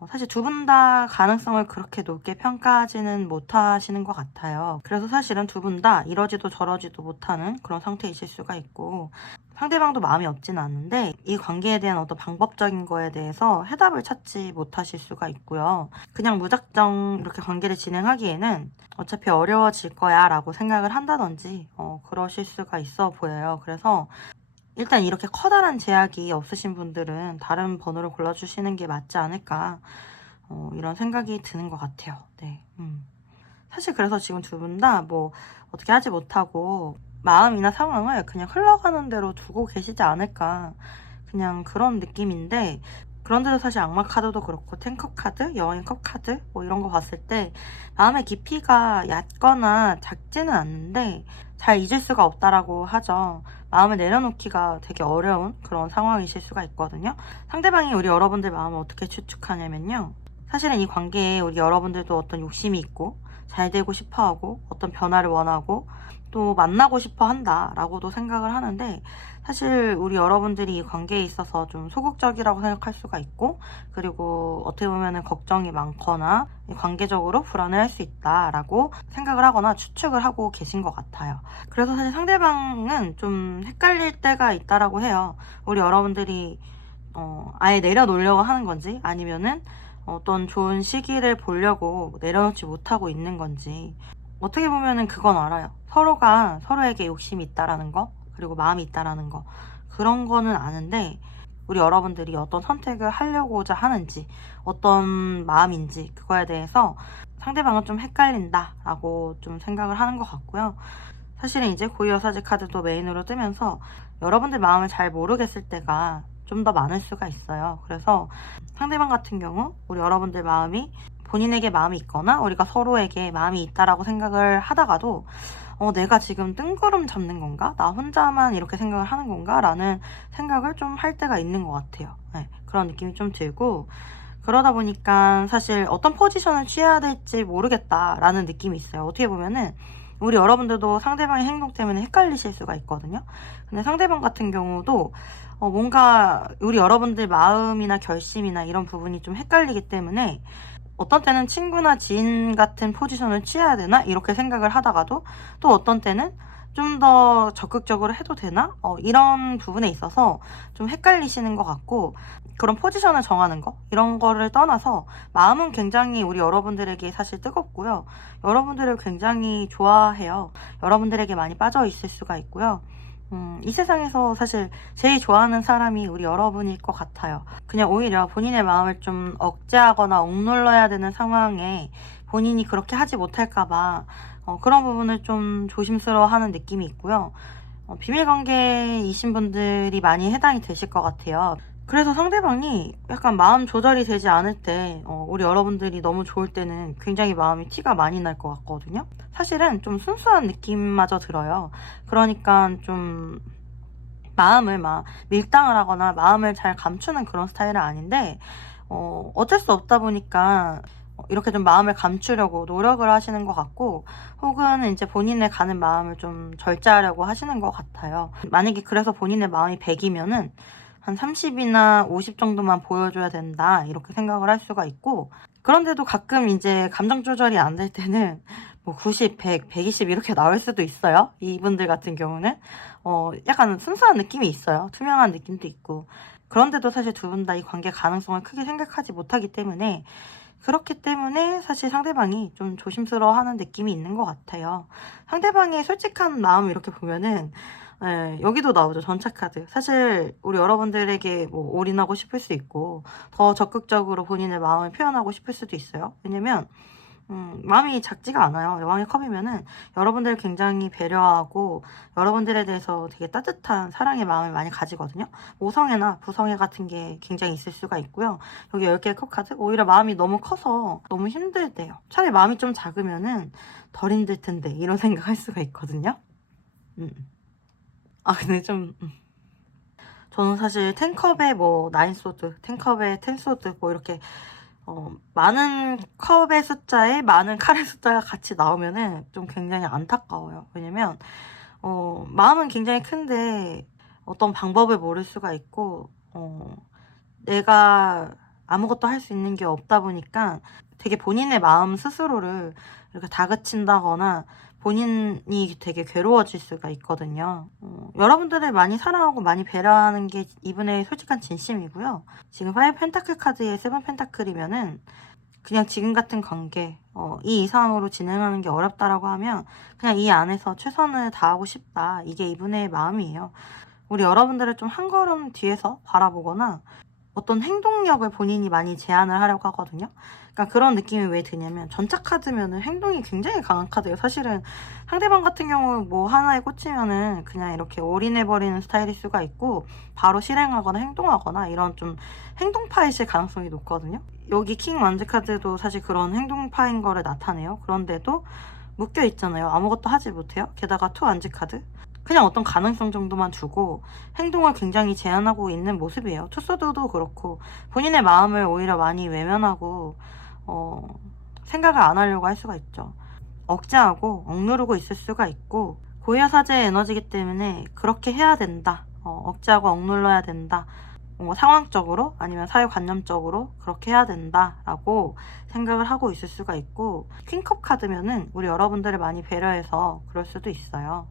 사실 두 분 다 가능성을 그렇게 높게 평가하지는 못하시는 것 같아요. 그래서 사실은 두 분 다 이러지도 저러지도 못하는 그런 상태이실 수가 있고, 상대방도 마음이 없지는 않은데 이 관계에 대한 어떤 방법적인 거에 대해서 해답을 찾지 못하실 수가 있고요. 그냥 무작정 이렇게 관계를 진행하기에는 어차피 어려워질 거야 라고 생각을 한다든지 그러실 수가 있어 보여요. 그래서 일단 이렇게 커다란 제약이 없으신 분들은 다른 번호를 골라주시는 게 맞지 않을까, 이런 생각이 드는 것 같아요. 네. 사실 그래서 지금 두 분 다 뭐 어떻게 하지 못하고 마음이나 상황을 그냥 흘러가는 대로 두고 계시지 않을까, 그냥 그런 느낌인데, 그런데도 사실 악마 카드도 그렇고 탱커 카드, 여왕의 컵 카드 뭐 이런 거 봤을 때 마음의 깊이가 얕거나 작지는 않는데 잘 잊을 수가 없다라고 하죠. 마음을 내려놓기가 되게 어려운 그런 상황이실 수가 있거든요. 상대방이 우리 여러분들 마음을 어떻게 추측하냐면요, 사실은 이 관계에 우리 여러분들도 어떤 욕심이 있고 잘 되고 싶어 하고 어떤 변화를 원하고 또 만나고 싶어 한다라고도 생각을 하는데, 사실 우리 여러분들이 이 관계에 있어서 좀 소극적이라고 생각할 수가 있고, 그리고 어떻게 보면은 걱정이 많거나 관계적으로 불안해할 수 있다라고 생각을 하거나 추측을 하고 계신 것 같아요. 그래서 사실 상대방은 좀 헷갈릴 때가 있다라고 해요. 우리 여러분들이 아예 내려놓으려고 하는 건지, 아니면은 어떤 좋은 시기를 보려고 내려놓지 못하고 있는 건지. 어떻게 보면은 그건 알아요. 서로가 서로에게 욕심이 있다라는 거, 그리고 마음이 있다라는 거, 그런 거는 아는데, 우리 여러분들이 어떤 선택을 하려고자 하는지, 어떤 마음인지, 그거에 대해서 상대방은 좀 헷갈린다라고 좀 생각을 하는 것 같고요. 사실은 이제 고유여사제 카드도 메인으로 뜨면서 여러분들 마음을 잘 모르겠을 때가 좀 더 많을 수가 있어요. 그래서 상대방 같은 경우 우리 여러분들 마음이, 본인에게 마음이 있거나 우리가 서로에게 마음이 있다라고 생각을 하다가도 내가 지금 뜬구름 잡는 건가? 나 혼자만 이렇게 생각을 하는 건가? 라는 생각을 좀 할 때가 있는 것 같아요. 네, 그런 느낌이 좀 들고, 그러다 보니까 사실 어떤 포지션을 취해야 될지 모르겠다라는 느낌이 있어요. 어떻게 보면은 우리 여러분들도 상대방의 행동 때문에 헷갈리실 수가 있거든요. 근데 상대방 같은 경우도 뭔가 우리 여러분들 마음이나 결심이나 이런 부분이 좀 헷갈리기 때문에 어떤 때는 친구나 지인 같은 포지션을 취해야 되나 이렇게 생각을 하다가도, 또 어떤 때는 좀 더 적극적으로 해도 되나 이런 부분에 있어서 좀 헷갈리시는 것 같고, 그런 포지션을 정하는 거 이런 거를 떠나서 마음은 굉장히 우리 여러분들에게 사실 뜨겁고요. 여러분들을 굉장히 좋아해요. 여러분들에게 많이 빠져 있을 수가 있고요. 이 세상에서 사실 제일 좋아하는 사람이 우리 여러분일 것 같아요. 그냥 오히려 본인의 마음을 좀 억제하거나 억눌러야 되는 상황에 본인이 그렇게 하지 못할까봐 그런 부분을 좀 조심스러워하는 느낌이 있고요. 비밀관계이신 분들이 많이 해당이 되실 것 같아요. 그래서 상대방이 약간 마음 조절이 되지 않을 때 우리 여러분들이 너무 좋을 때는 굉장히 마음이 티가 많이 날 것 같거든요. 사실은 좀 순수한 느낌마저 들어요. 그러니까 좀 마음을 막 밀당을 하거나 마음을 잘 감추는 그런 스타일은 아닌데, 어쩔 수 없다 보니까 이렇게 좀 마음을 감추려고 노력을 하시는 것 같고, 혹은 이제 본인의 가는 마음을 좀 절제하려고 하시는 것 같아요. 만약에 그래서 본인의 마음이 100이면은 한 30이나 50 정도만 보여줘야 된다 이렇게 생각을 할 수가 있고, 그런데도 가끔 이제 감정 조절이 안 될 때는 뭐 90, 100, 120 이렇게 나올 수도 있어요. 이분들 같은 경우는 약간 순수한 느낌이 있어요. 투명한 느낌도 있고. 그런데도 사실 두 분 다 이 관계 가능성을 크게 생각하지 못하기 때문에, 그렇기 때문에 사실 상대방이 좀 조심스러워하는 느낌이 있는 것 같아요. 상대방의 솔직한 마음 이렇게 보면은 여기도 나오죠. 전차카드. 사실 우리 여러분들에게 뭐 올인하고 싶을 수 있고, 더 적극적으로 본인의 마음을 표현하고 싶을 수도 있어요. 왜냐면 마음이 작지가 않아요. 여왕의 컵이면은 여러분들을 굉장히 배려하고 여러분들에 대해서 되게 따뜻한 사랑의 마음을 많이 가지거든요. 오성애나 부성애 같은 게 굉장히 있을 수가 있고요. 여기 10개의 컵 카드, 오히려 마음이 너무 커서 너무 힘들대요. 차라리 마음이 좀 작으면은 덜 힘들 텐데 이런 생각할 수가 있거든요. 음. 근데 좀 저는 사실 텐컵에 뭐 나인소드, 텐컵에 텐소드 뭐 이렇게 많은 컵의 숫자에 많은 칼의 숫자가 같이 나오면은 좀 굉장히 안타까워요. 왜냐면 마음은 굉장히 큰데 어떤 방법을 모를 수가 있고, 내가 아무것도 할 수 있는 게 없다 보니까 되게 본인의 마음 스스로를 이렇게 다그친다거나 본인이 되게 괴로워질 수가 있거든요. 여러분들을 많이 사랑하고 많이 배려하는 게 이분의 솔직한 진심이고요. 지금 파이브 펜타클 카드의 세븐 펜타클이면은 그냥 지금 같은 관계 이 이상으로 진행하는 게 어렵다라고 하면 그냥 이 안에서 최선을 다하고 싶다, 이게 이분의 마음이에요. 우리 여러분들을 좀 한 걸음 뒤에서 바라보거나 어떤 행동력을 본인이 많이 제안을 하려고 하거든요. 그러니까 그런 느낌이 왜 드냐면, 전차 카드면은 행동이 굉장히 강한 카드예요. 사실은 상대방 같은 경우 뭐 하나에 꽂히면은 그냥 이렇게 올인해버리는 스타일일 수가 있고, 바로 실행하거나 행동하거나 이런 좀 행동파이실 가능성이 높거든요. 여기 킹 완즈 카드도 사실 그런 행동파인 거를 나타내요. 그런데도 묶여 있잖아요. 아무것도 하지 못해요. 게다가 투 완즈 카드, 그냥 어떤 가능성 정도만 두고 행동을 굉장히 제한하고 있는 모습이에요. 투소드도 그렇고 본인의 마음을 오히려 많이 외면하고 생각을 안 하려고 할 수가 있죠. 억제하고 억누르고 있을 수가 있고, 고유사제의 에너지이기 때문에 그렇게 해야 된다, 억제하고 억눌러야 된다, 상황적으로 아니면 사회관념적으로 그렇게 해야 된다라고 생각을 하고 있을 수가 있고, 퀸컵 카드면은 우리 여러분들을 많이 배려해서 그럴 수도 있어요.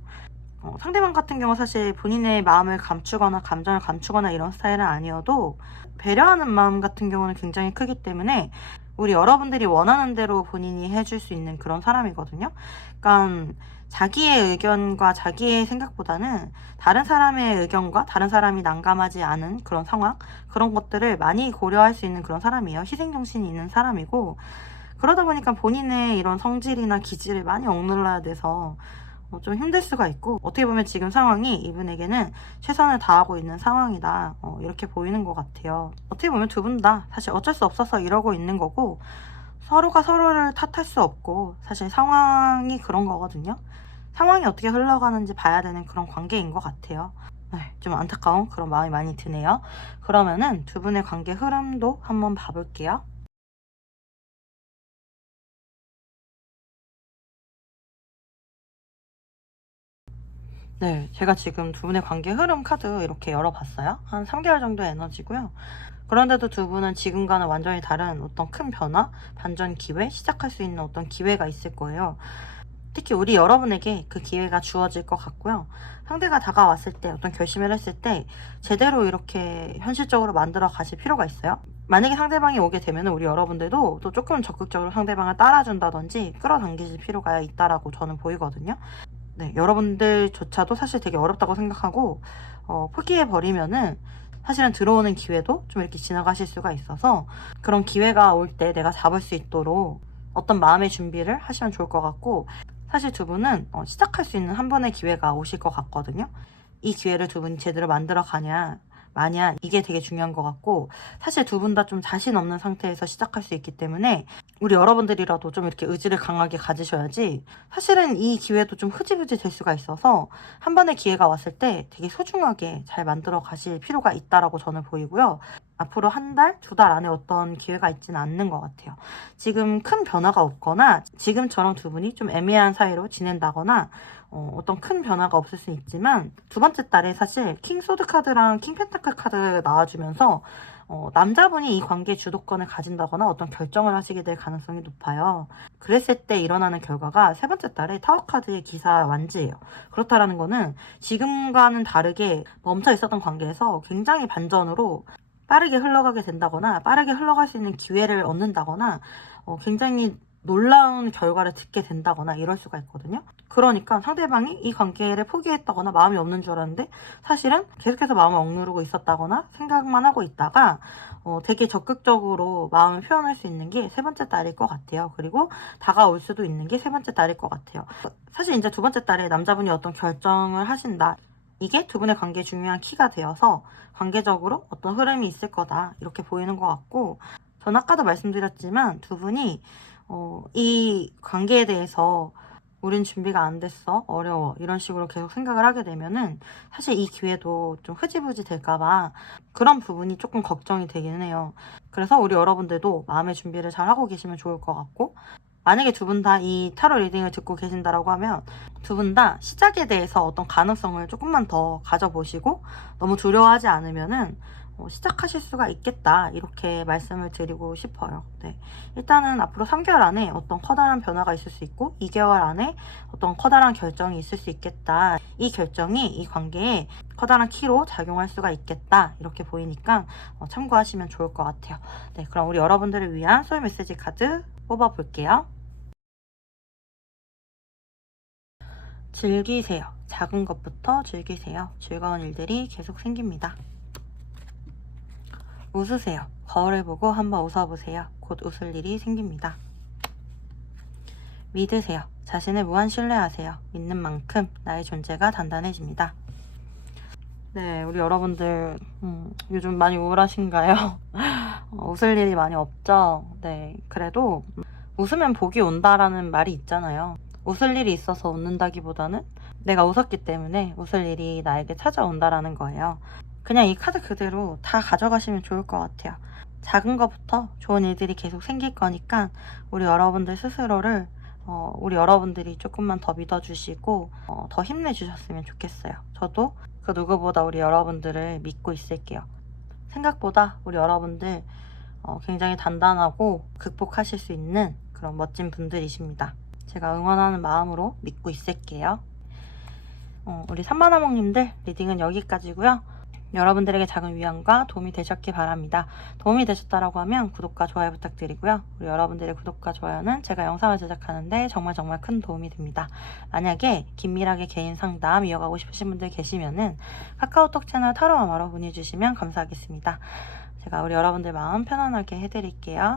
상대방 같은 경우 사실 본인의 마음을 감추거나 감정을 감추거나 이런 스타일은 아니어도 배려하는 마음 같은 경우는 굉장히 크기 때문에 우리 여러분들이 원하는 대로 본인이 해줄 수 있는 그런 사람이거든요. 그러니까 자기의 의견과 자기의 생각보다는 다른 사람의 의견과 다른 사람이 난감하지 않은 그런 상황, 그런 것들을 많이 고려할 수 있는 그런 사람이에요. 희생정신이 있는 사람이고, 그러다 보니까 본인의 이런 성질이나 기질을 많이 억눌러야 돼서 좀 힘들 수가 있고, 어떻게 보면 지금 상황이 이분에게는 최선을 다하고 있는 상황이다, 이렇게 보이는 것 같아요. 어떻게 보면 두 분 다 사실 어쩔 수 없어서 이러고 있는 거고, 서로가 서로를 탓할 수 없고, 사실 상황이 그런 거거든요. 상황이 어떻게 흘러가는지 봐야 되는 그런 관계인 것 같아요. 네, 좀 안타까운 그런 마음이 많이 드네요. 그러면은 두 분의 관계 흐름도 한번 봐볼게요. 네, 제가 지금 두 분의 관계 흐름 카드 이렇게 열어봤어요. 한 3개월 정도 에너지고요. 그런데도 두 분은 지금과는 완전히 다른 어떤 큰 변화, 반전 기회, 시작할 수 있는 어떤 기회가 있을 거예요. 특히 우리 여러분에게 그 기회가 주어질 것 같고요. 상대가 다가왔을 때, 어떤 결심을 했을 때 제대로 이렇게 현실적으로 만들어 가실 필요가 있어요. 만약에 상대방이 오게 되면 우리 여러분들도 또 조금 적극적으로 상대방을 따라준다든지 끌어당기실 필요가 있다라고 저는 보이거든요. 네, 여러분들조차도 사실 되게 어렵다고 생각하고, 포기해버리면은 사실은 들어오는 기회도 좀 이렇게 지나가실 수가 있어서, 그런 기회가 올 때 내가 잡을 수 있도록 어떤 마음의 준비를 하시면 좋을 것 같고, 사실 두 분은 시작할 수 있는 한 번의 기회가 오실 것 같거든요. 이 기회를 두 분이 제대로 만들어 가냐 마냐, 이게 되게 중요한 것 같고, 사실 두 분 다 좀 자신 없는 상태에서 시작할 수 있기 때문에 우리 여러분들이라도 좀 이렇게 의지를 강하게 가지셔야지, 사실은 이 기회도 좀 흐지부지 될 수가 있어서 한 번의 기회가 왔을 때 되게 소중하게 잘 만들어 가실 필요가 있다라고 저는 보이고요. 앞으로 한 달, 두 달 안에 어떤 기회가 있지는 않는 것 같아요. 지금 큰 변화가 없거나 지금처럼 두 분이 좀 애매한 사이로 지낸다거나 어떤 큰 변화가 없을 수 있지만, 두 번째 달에 사실 킹 소드 카드랑 킹 펜타클 카드 나와주면서 남자분이 이 관계의 주도권을 가진다거나 어떤 결정을 하시게 될 가능성이 높아요. 그랬을 때 일어나는 결과가 세 번째 달에 타워 카드의 기사 완지예요. 그렇다라는 거는 지금과는 다르게 멈춰 있었던 관계에서 굉장히 반전으로 빠르게 흘러가게 된다거나, 빠르게 흘러갈 수 있는 기회를 얻는다거나, 굉장히 놀라운 결과를 듣게 된다거나 이럴 수가 있거든요. 그러니까 상대방이 이 관계를 포기했다거나 마음이 없는 줄 알았는데 사실은 계속해서 마음을 억누르고 있었다거나 생각만 하고 있다가 되게 적극적으로 마음을 표현할 수 있는 게 세 번째 달일 것 같아요. 그리고 다가올 수도 있는 게 세 번째 달일 것 같아요. 사실 이제 두 번째 달에 남자분이 어떤 결정을 하신다, 이게 두 분의 관계에 중요한 키가 되어서 관계적으로 어떤 흐름이 있을 거다, 이렇게 보이는 것 같고, 전 아까도 말씀드렸지만 두 분이 이 관계에 대해서 우린 준비가 안 됐어, 어려워, 이런 식으로 계속 생각을 하게 되면은 사실 이 기회도 좀 흐지부지 될까봐 그런 부분이 조금 걱정이 되긴 해요. 그래서 우리 여러분들도 마음의 준비를 잘 하고 계시면 좋을 것 같고, 만약에 두 분 다 이 타로 리딩을 듣고 계신다라고 하면 두 분 다 시작에 대해서 어떤 가능성을 조금만 더 가져보시고 너무 두려워하지 않으면은 시작하실 수가 있겠다, 이렇게 말씀을 드리고 싶어요. 네. 일단은 앞으로 3개월 안에 어떤 커다란 변화가 있을 수 있고 2개월 안에 어떤 커다란 결정이 있을 수 있겠다, 이 결정이 이 관계에 커다란 키로 작용할 수가 있겠다, 이렇게 보이니까 참고하시면 좋을 것 같아요. 네, 그럼 우리 여러분들을 위한 소울 메시지 카드 뽑아볼게요. 즐기세요. 작은 것부터 즐기세요. 즐거운 일들이 계속 생깁니다. 웃으세요. 거울을 보고 한번 웃어보세요. 곧 웃을 일이 생깁니다. 믿으세요. 자신을 무한 신뢰하세요. 믿는 만큼 나의 존재가 단단해집니다. 네, 우리 여러분들 요즘 많이 우울하신가요? 웃을 일이 많이 없죠? 네, 그래도 웃으면 복이 온다라는 말이 있잖아요. 웃을 일이 있어서 웃는다기보다는 내가 웃었기 때문에 웃을 일이 나에게 찾아온다라는 거예요. 그냥 이 카드 그대로 다 가져가시면 좋을 것 같아요. 작은 것부터 좋은 일들이 계속 생길 거니까 우리 여러분들 스스로를 우리 여러분들이 조금만 더 믿어주시고 더 힘내주셨으면 좋겠어요. 저도 그 누구보다 우리 여러분들을 믿고 있을게요. 생각보다 우리 여러분들 굉장히 단단하고 극복하실 수 있는 그런 멋진 분들이십니다. 제가 응원하는 마음으로 믿고 있을게요. 우리 산마나몽님들 리딩은 여기까지고요. 여러분들에게 작은 위안과 도움이 되셨기 바랍니다. 도움이 되셨다라고 하면 구독과 좋아요 부탁드리고요. 우리 여러분들의 구독과 좋아요는 제가 영상을 제작하는데 정말 큰 도움이 됩니다. 만약에 긴밀하게 개인 상담 이어가고 싶으신 분들 계시면은 카카오톡 채널 타로마마로 문의 주시면 감사하겠습니다. 제가 우리 여러분들 마음 편안하게 해드릴게요.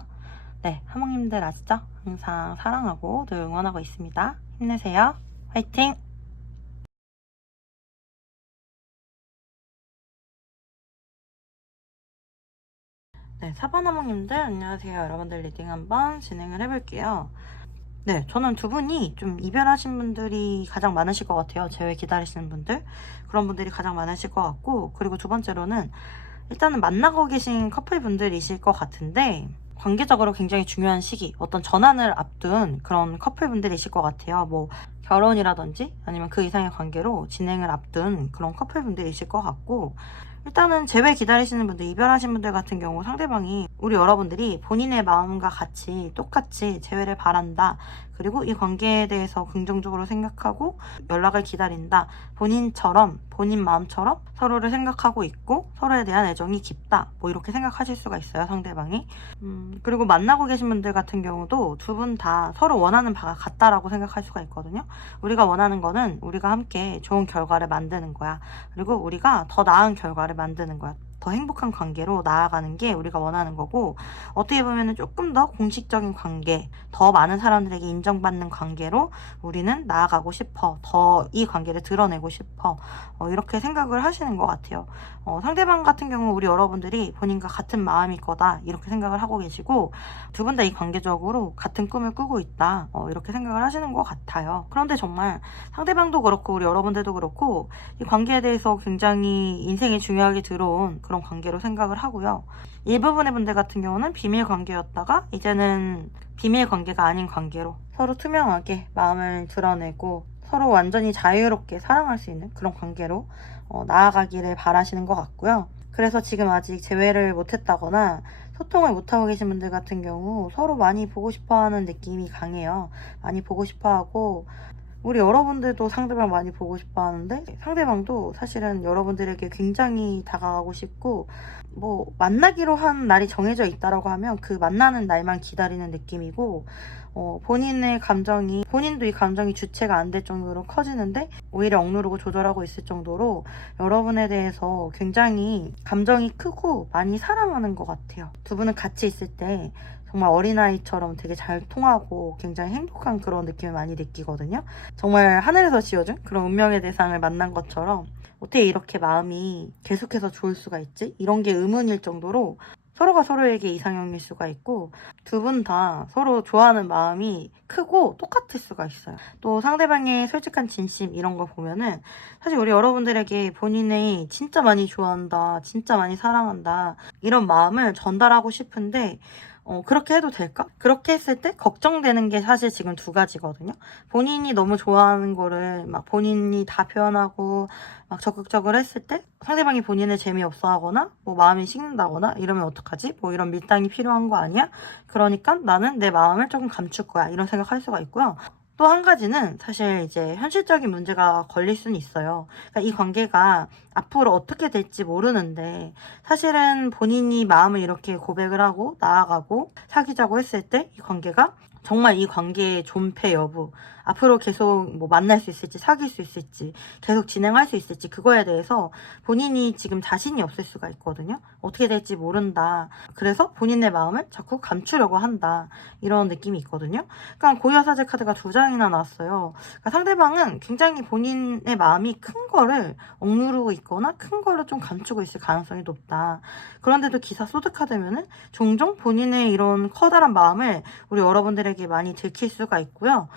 네, 하몽님들 아시죠? 항상 사랑하고 늘 응원하고 있습니다. 힘내세요. 화이팅! 네, 사바나몽님들 안녕하세요. 여러분들 리딩 한번 진행을 해볼게요. 네, 저는 두 분이 좀 이별하신 분들이 가장 많으실 것 같아요. 재회 기다리시는 분들. 그런 분들이 가장 많으실 것 같고, 그리고 두 번째로는 일단은 만나고 계신 커플분들이실 것 같은데, 관계적으로 굉장히 중요한 시기, 어떤 전환을 앞둔 그런 커플분들이실 것 같아요. 뭐 결혼이라든지 아니면 그 이상의 관계로 진행을 앞둔 그런 커플분들이실 것 같고, 일단은 재회 기다리시는 분들, 이별하신 분들 같은 경우 상대방이 우리 여러분들이 본인의 마음과 같이 똑같이 재회를 바란다. 그리고 이 관계에 대해서 긍정적으로 생각하고 연락을 기다린다. 본인처럼, 본인 마음처럼 서로를 생각하고 있고 서로에 대한 애정이 깊다. 뭐 이렇게 생각하실 수가 있어요, 상대방이. 그리고 만나고 계신 분들 같은 경우도 두 분 다 서로 원하는 바가 같다라고 생각할 수가 있거든요. 우리가 원하는 거는 우리가 함께 좋은 결과를 만드는 거야. 그리고 우리가 더 나은 결과를 만드는 거야. 더 행복한 관계로 나아가는 게 우리가 원하는 거고, 어떻게 보면 조금 더 공식적인 관계, 더 많은 사람들에게 인정받는 관계로 우리는 나아가고 싶어. 더 이 관계를 드러내고 싶어. 이렇게 생각을 하시는 것 같아요. 상대방 같은 경우 우리 여러분들이 본인과 같은 마음일 거다 이렇게 생각을 하고 계시고, 두 분 다 이 관계적으로 같은 꿈을 꾸고 있다 이렇게 생각을 하시는 것 같아요. 그런데 정말 상대방도 그렇고 우리 여러분들도 그렇고 이 관계에 대해서 굉장히 인생에 중요하게 들어온 그런 관계로 생각을 하고요. 일부분의 분들 같은 경우는 비밀 관계였다가 이제는 비밀 관계가 아닌 관계로 서로 투명하게 마음을 드러내고 서로 완전히 자유롭게 사랑할 수 있는 그런 관계로 나아가기를 바라시는 것 같고요. 그래서 지금 아직 재회를 못했다거나 소통을 못하고 계신 분들 같은 경우 서로 많이 보고 싶어하는 느낌이 강해요. 많이 보고 싶어하고 우리 여러분들도 상대방 많이 보고 싶어 하는데 상대방도 사실은 여러분들에게 굉장히 다가가고 싶고, 뭐 만나기로 한 날이 정해져 있다라고 하면 그 만나는 날만 기다리는 느낌이고, 본인의 감정이, 본인도 이 감정이 주체가 안 될 정도로 커지는데 오히려 억누르고 조절하고 있을 정도로 여러분에 대해서 굉장히 감정이 크고 많이 사랑하는 것 같아요. 두 분은 같이 있을 때 정말 어린아이처럼 되게 잘 통하고 굉장히 행복한 그런 느낌을 많이 느끼거든요. 정말 하늘에서 지어준 그런 운명의 대상을 만난 것처럼 어떻게 이렇게 마음이 계속해서 좋을 수가 있지? 이런 게 의문일 정도로 서로가 서로에게 이상형일 수가 있고, 두 분 다 서로 좋아하는 마음이 크고 똑같을 수가 있어요. 또 상대방의 솔직한 진심 이런 거 보면은 사실 우리 여러분들에게 본인이 진짜 많이 좋아한다, 진짜 많이 사랑한다 이런 마음을 전달하고 싶은데 그렇게 해도 될까? 그렇게 했을 때 걱정되는 게 사실 지금 두 가지거든요. 본인이 너무 좋아하는 거를 막 본인이 다 표현하고 막 적극적으로 했을 때 상대방이 본인을 재미없어 하거나 뭐 마음이 식는다거나 이러면 어떡하지? 뭐 이런 밀당이 필요한 거 아니야? 그러니까 나는 내 마음을 조금 감출 거야. 이런 생각할 수가 있고요. 또 한 가지는 사실 이제 현실적인 문제가 걸릴 수는 있어요. 그러니까 이 관계가 앞으로 어떻게 될지 모르는데 사실은 본인이 마음을 이렇게 고백을 하고 나아가고 사귀자고 했을 때 이 관계가 정말 이 관계의 존폐 여부, 앞으로 계속 뭐 만날 수 있을지 사귈 수 있을지 계속 진행할 수 있을지 그거에 대해서 본인이 지금 자신이 없을 수가 있거든요. 어떻게 될지 모른다. 그래서 본인의 마음을 자꾸 감추려고 한다. 이런 느낌이 있거든요. 그러니까 고유사제 카드가 두 장이나 나왔어요. 그러니까 상대방은 굉장히 본인의 마음이 큰 거를 억누르고 있거나 큰 거를 좀 감추고 있을 가능성이 높다. 그런데도 기사 소드카드면은 종종 본인의 이런 커다란 마음을 우리 여러분들에게 많이 들킬 수가 있고요.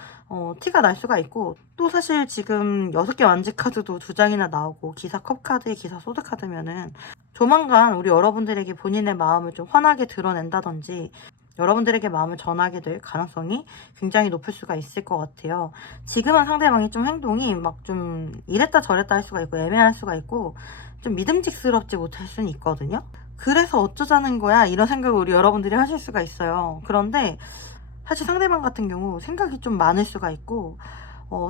티가 날 수가 있고, 또 사실 지금 6개 완지 카드도 두 장이나 나오고 기사 컵 카드에 기사 소드 카드면은 조만간 우리 여러분들에게 본인의 마음을 좀 환하게 드러낸다든지 여러분들에게 마음을 전하게 될 가능성이 굉장히 높을 수가 있을 것 같아요. 지금은 상대방이 좀 행동이 막 좀 이랬다 저랬다 할 수가 있고 애매할 수가 있고 좀 믿음직스럽지 못할 수는 있거든요. 그래서 어쩌자는 거야 이런 생각을 우리 여러분들이 하실 수가 있어요. 그런데 사실 상대방 같은 경우 생각이 좀 많을 수가 있고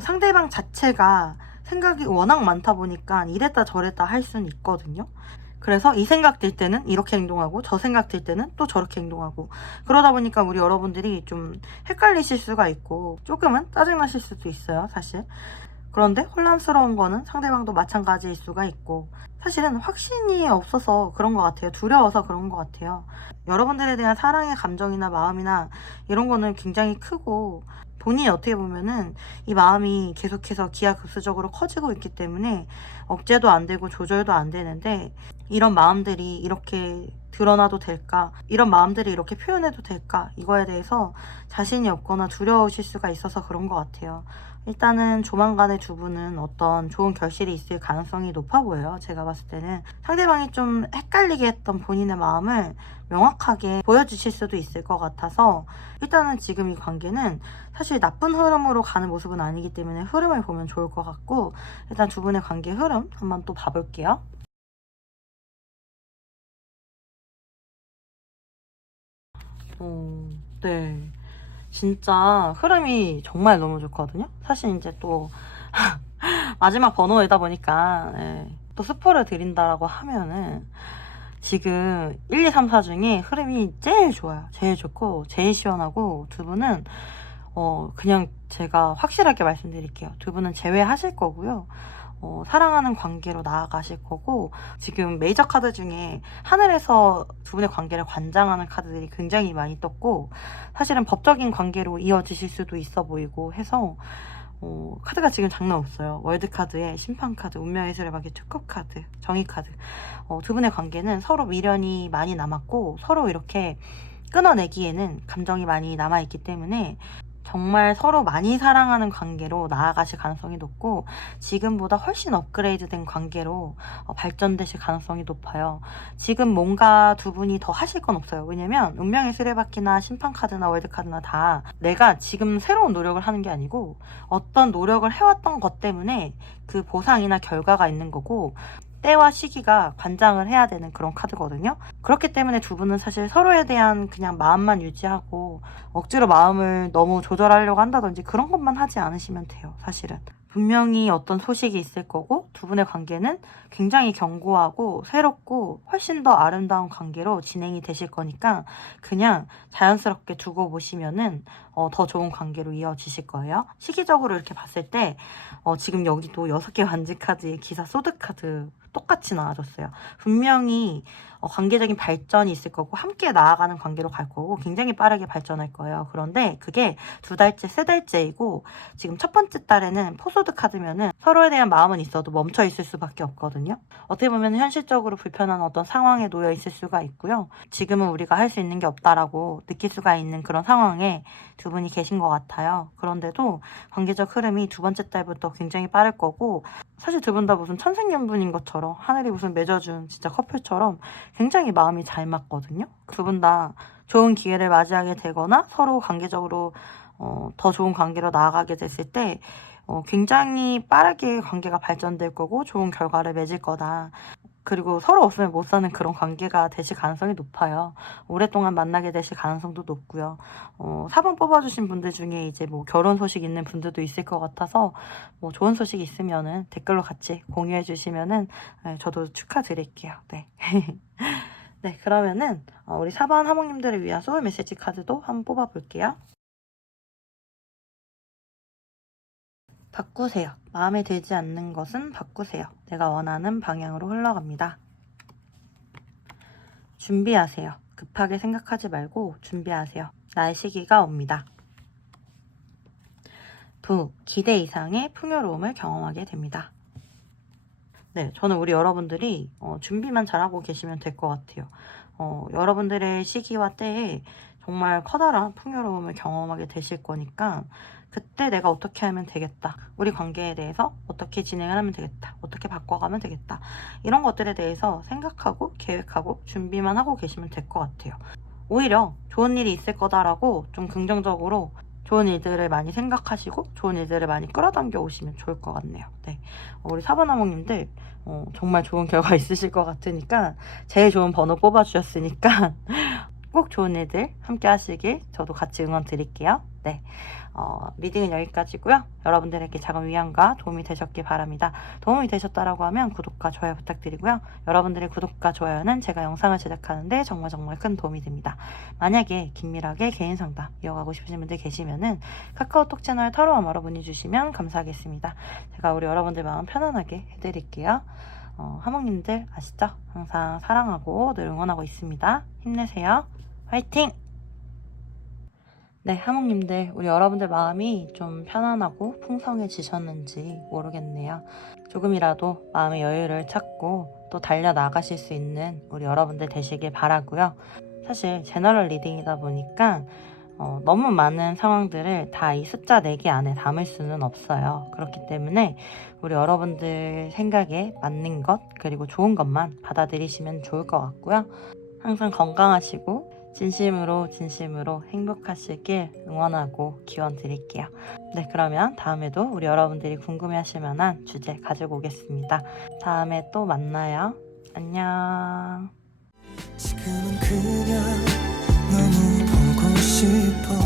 상대방 자체가 생각이 워낙 많다 보니까 이랬다 저랬다 할 수는 있거든요. 그래서 이 생각 들 때는 이렇게 행동하고 저 생각 들 때는 또 저렇게 행동하고 그러다 보니까 우리 여러분들이 좀 헷갈리실 수가 있고 조금은 짜증나실 수도 있어요, 사실. 그런데 혼란스러운 거는 상대방도 마찬가지일 수가 있고 사실은 확신이 없어서 그런 것 같아요. 두려워서 그런 것 같아요. 여러분들에 대한 사랑의 감정이나 마음이나 이런 거는 굉장히 크고 본인이 어떻게 보면은 이 마음이 계속해서 기하급수적으로 커지고 있기 때문에 억제도 안 되고 조절도 안 되는데 이런 마음들이 이렇게 드러나도 될까? 이런 마음들이 이렇게 표현해도 될까? 이거에 대해서 자신이 없거나 두려우실 수가 있어서 그런 것 같아요. 일단은 조만간에 두 분은 어떤 좋은 결실이 있을 가능성이 높아 보여요. 제가 봤을 때는 상대방이 좀 헷갈리게 했던 본인의 마음을 명확하게 보여주실 수도 있을 것 같아서 일단은 지금 이 관계는 사실 나쁜 흐름으로 가는 모습은 아니기 때문에 흐름을 보면 좋을 것 같고 일단 두 분의 관계 흐름 한번 또 봐볼게요. 네. 진짜 흐름이 정말 너무 좋거든요. 사실 이제 또 마지막 번호이다 보니까 또 스포를 드린다라고 하면은 지금 1, 2, 3, 4 중에 흐름이 제일 좋아요. 제일 좋고 제일 시원하고 두 분은 그냥 제가 확실하게 말씀드릴게요. 두 분은 제외하실 거고요. 사랑하는 관계로 나아가실 거고 지금 메이저 카드 중에 하늘에서 두 분의 관계를 관장하는 카드들이 굉장히 많이 떴고 사실은 법적인 관계로 이어지실 수도 있어 보이고 해서 카드가 지금 장난 없어요. 월드카드에 심판카드, 운명의 수레바퀴, 특급카드, 정의카드 두 분의 관계는 서로 미련이 많이 남았고 서로 이렇게 끊어내기에는 감정이 많이 남아있기 때문에 정말 서로 많이 사랑하는 관계로 나아가실 가능성이 높고 지금보다 훨씬 업그레이드된 관계로 발전되실 가능성이 높아요. 지금 뭔가 두 분이 더 하실 건 없어요. 왜냐면 운명의 수레바퀴나 심판카드나 월드카드나 다 내가 지금 새로운 노력을 하는 게 아니고 어떤 노력을 해왔던 것 때문에 그 보상이나 결과가 있는 거고 때와 시기가 관장을 해야 되는 그런 카드거든요. 그렇기 때문에 두 분은 사실 서로에 대한 그냥 마음만 유지하고 억지로 마음을 너무 조절하려고 한다든지 그런 것만 하지 않으시면 돼요, 사실은. 분명히 어떤 소식이 있을 거고 두 분의 관계는 굉장히 견고하고 새롭고 훨씬 더 아름다운 관계로 진행이 되실 거니까 그냥 자연스럽게 두고 보시면은 더 좋은 관계로 이어지실 거예요. 시기적으로 이렇게 봤을 때 지금 여기도 6개 반지 카드에 기사 소드 카드 똑같이 나와줬어요. 분명히 관계적인 발전이 있을 거고 함께 나아가는 관계로 갈 거고 굉장히 빠르게 발전할 거예요. 그런데 그게 2달째, 3달째이고 지금 첫 번째 달에는 포소드 카드면은 서로에 대한 마음은 있어도 멈춰 있을 수밖에 없거든요. 어떻게 보면 현실적으로 불편한 어떤 상황에 놓여 있을 수가 있고요. 지금은 우리가 할 수 있는 게 없다라고 느낄 수가 있는 그런 상황에 두 분이 계신 것 같아요. 그런데도 관계적 흐름이 두 번째 달부터 굉장히 빠를 거고 사실 두 분 다 무슨 천생연분인 것처럼 하늘이 무슨 맺어준 진짜 커플처럼 굉장히 마음이 잘 맞거든요. 두 분 다 좋은 기회를 맞이하게 되거나 서로 관계적으로 더 좋은 관계로 나아가게 됐을 때 굉장히 빠르게 관계가 발전될 거고 좋은 결과를 맺을 거다. 그리고 서로 없으면 못 사는 그런 관계가 되실 가능성이 높아요. 오랫동안 만나게 되실 가능성도 높고요. 4번 뽑아주신 분들 중에 이제 뭐 결혼 소식 있는 분들도 있을 것 같아서 뭐 좋은 소식 있으면은 댓글로 같이 공유해 주시면은 저도 축하드릴게요. 네. 네, 그러면은 우리 4번 하모님들을 위한 소울 메시지 카드도 한번 뽑아볼게요. 바꾸세요. 마음에 들지 않는 것은 바꾸세요. 내가 원하는 방향으로 흘러갑니다. 준비하세요. 급하게 생각하지 말고 준비하세요. 나의 시기가 옵니다. 기대 이상의 풍요로움을 경험하게 됩니다. 네, 저는 우리 여러분들이 준비만 잘하고 계시면 될 것 같아요. 여러분들의 시기와 때에 정말 커다란 풍요로움을 경험하게 되실 거니까 그때 내가 어떻게 하면 되겠다. 우리 관계에 대해서 어떻게 진행을 하면 되겠다. 어떻게 바꿔가면 되겠다. 이런 것들에 대해서 생각하고 계획하고 준비만 하고 계시면 될 것 같아요. 오히려 좋은 일이 있을 거다라고 좀 긍정적으로 좋은 일들을 많이 생각하시고 좋은 일들을 많이 끌어당겨 오시면 좋을 것 같네요. 네. 우리 사바나몽님들 정말 좋은 결과 있으실 것 같으니까 제일 좋은 번호 뽑아주셨으니까 꼭 좋은 일들 함께 하시길 저도 같이 응원 드릴게요. 네. 리딩은 여기까지고요. 여러분들에게 작은 위안과 도움이 되셨길 바랍니다. 도움이 되셨다라고 하면 구독과 좋아요 부탁드리고요. 여러분들의 구독과 좋아요는 제가 영상을 제작하는데 정말 큰 도움이 됩니다. 만약에 긴밀하게 개인 상담 이어가고 싶으신 분들 계시면은 카카오톡 채널 타로아마로 문의 주시면 감사하겠습니다. 제가 우리 여러분들 마음 편안하게 해드릴게요. 하몽님들 아시죠? 항상 사랑하고 늘 응원하고 있습니다. 힘내세요. 화이팅! 네, 하몽님들, 우리 여러분들 마음이 좀 편안하고 풍성해지셨는지 모르겠네요. 조금이라도 마음의 여유를 찾고 또 달려나가실 수 있는 우리 여러분들 되시길 바라고요. 사실 제너럴 리딩이다 보니까 너무 많은 상황들을 다 이 숫자 4개 안에 담을 수는 없어요. 그렇기 때문에 우리 여러분들 생각에 맞는 것 그리고 좋은 것만 받아들이시면 좋을 것 같고요. 항상 건강하시고 진심으로 행복하시길 응원하고 기원 드릴게요. 네, 그러면 다음에도 우리 여러분들이 궁금해하실 만한 주제 가지고 오겠습니다. 다음에 또 만나요. 안녕. 지금은 그냥 너무 보고 싶어.